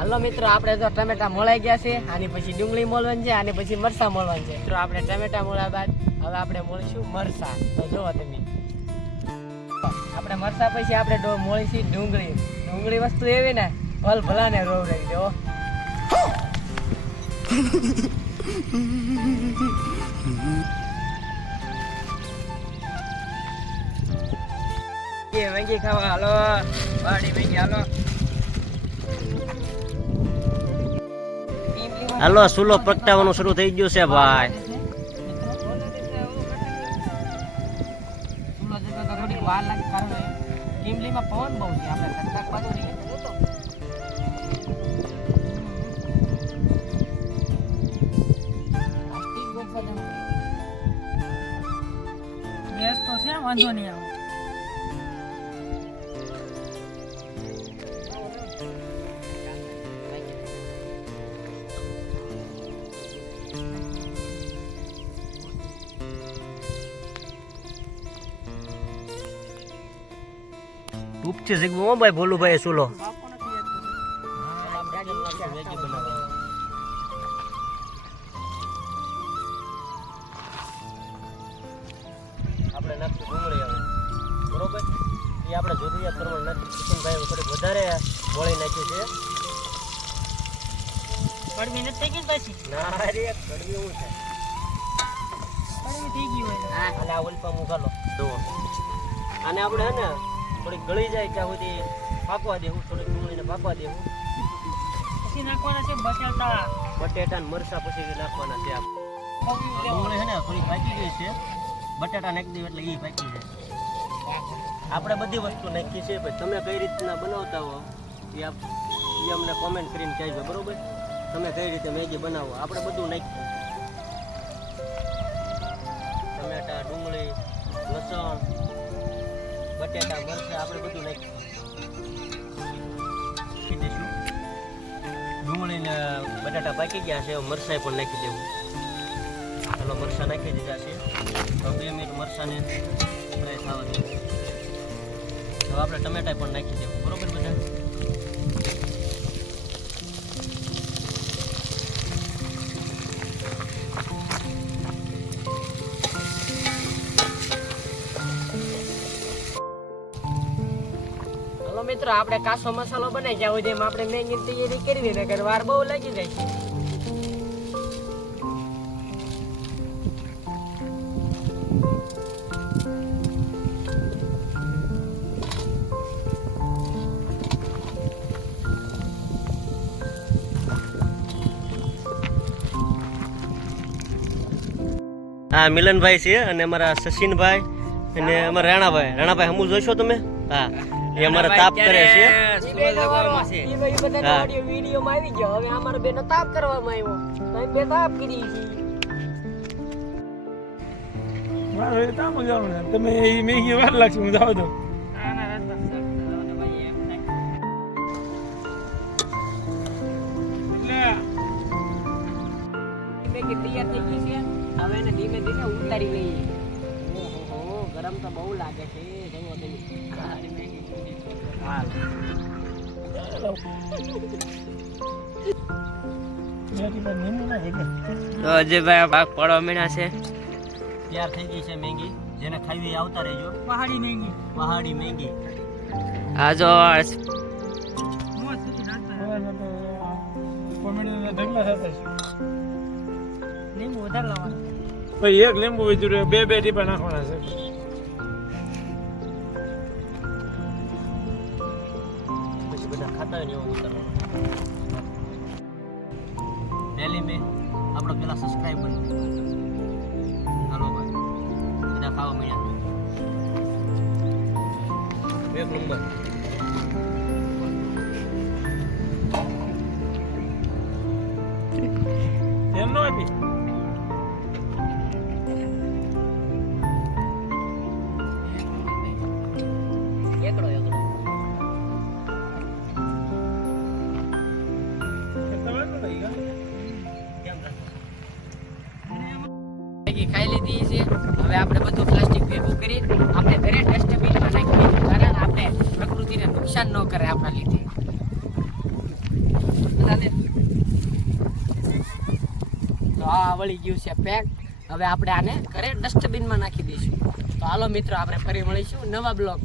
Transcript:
હાલો મિત્રો, આપણે તો ટમેટા મોળાઈ ગયા છે, આની પછી ડુંગળી મોળવાની છે, આની પછી મરસા મોળવાની છે. મિત્રો, આપણે ટમેટા મોળ્યા બાદ હવે આપણે મોળીશું મરસા. તો જુઓ તમે. આપણે મરસા પછી આપણે મોળીશું ડુંગળી. ડુંગળી વસ્તુ એવી ને, ભલ ભલાને રોવ રહી દો વેંગી ખાવા, હાલો. વાડી વેંગી, હાલો. હાલો સુલો પ્રગટાવવાનું શરૂ થઈ ગયું છે ભાઈ. વાર લાગે કારણ લીમલીમાં પવન બહુ છે આપણે ઠંડક બાજુ રહીએ ગેસ તો છે વાંધો નહીં આવે. ટૂંકથી શીખવું. હો ભાઈ ભોલું ભાઈ સુલો આપણે નાખશું ડુંગળી હવે. બરોબર? એ આપણે જરૂરિયાત પ્રમાણે નાખી કિશનભાઈ થોડીક વધારે મોળી નાખી છે. કડવી નથી થઈ ગઈ પછી? ના રે કડવી એવું છે. કડવી થઈ ગઈ હોય હા અને આ ઉલ્પા મુકાલો જુઓ. આને આપણે હે ને થોડીક ગળી જાય ત્યાં સુધી પાકવા દેવું થોડીક ડુંગળીને પાકવા દેવું. પછી નાખવાના છે બટેટા. બટેટા ને મરસા પછી નાખવાના છે ડુંગળી છે ને થોડી પાકી ગઈ છે. બટેટા નાખી દઈએ એટલે એ પાકી જાય આપણે બધી વસ્તુ નાખી છે ભાઈ. તમે કઈ રીતના બનાવતા હો એ આપ એ અમને કોમેન્ટ કરીને કહેજો બરોબર? તમે કઈ રીતે મેગી બનાવો? આપણે બધું નાખ્યું. બટેટા મરચાં નાખી દઈશું ડુંગળીને બટાટા પાકી ગયા છે. મરચાં પણ નાખી દેવું. ચાલો મરચાં નાખી દીધા છે. હવે બે મિનિટ મરચાંને ફ્રાય થવા હવે આપણે ટમેટા પણ નાખી દેવું. બરોબર? મિત્રો, આપણે કાસો મસાલો બનાવી જાવ જેમ આપણે મેગી તૈયારી કરવી ને વાર બહુ લાગી જાય હા, મિલનભાઈ છે અને અમારા સચિનભાઈ અને અમારા રાણાભાઈ. રાણાભાઈ, હમું જોઈશો તમે? હા. એ અમારા તાપ કરે છે. ઈ ભાઈ બધાનો હા. audio માં આવી ગયો. હવે અમારા બેનો તાપ કરવામાં આવ્યો. તો બે તાપ કરી છીએ. મારે કામ જવાનું છે. તમે એ મેગી વાર લાગશે હું જાવ દો તૈયાર થઈ ગઈ છે. હવે એને ધીમે ધીમે ઉતારી લઈએ. ગરમ તો બહુ લાગે છે. જવો તો અજયભાઈ આ ભાગ પડવા મીણા છે. તૈયાર થઈ ગઈ છે મેગી. જેને ખાવી આવતા રહેજો. પહાડી મેગી. પહાડી મેગી. આ જો એક લીંબુ વધ્યું બે બે ટીપા નાખવાના છે. બધા ખાતા હોય ને એવું ઉતારવાનું પહેલી મેં આપણો પેલા સબસ્ક્રાઈબ બની હાલો ભાઈ. બધા ખાવા મળ્યા. એક નંબર. એમ નો આપી લીધી છે. હવે આપણે બધું પ્લાસ્ટિક ભેગું કરી આપણે ઘરે ડસ્ટબિનમાં નાખી દીધું કારણ આપણે પ્રકૃતિને નુકસાન ન કરે આપણા લીધે. તો આ વળી ગયું છે પેક હવે આપણે આને ઘરે ડસ્ટબિનમાં નાખી દઈશું. તો હાલો મિત્રો, આપણે ફરી મળીશું નવા બ્લોગ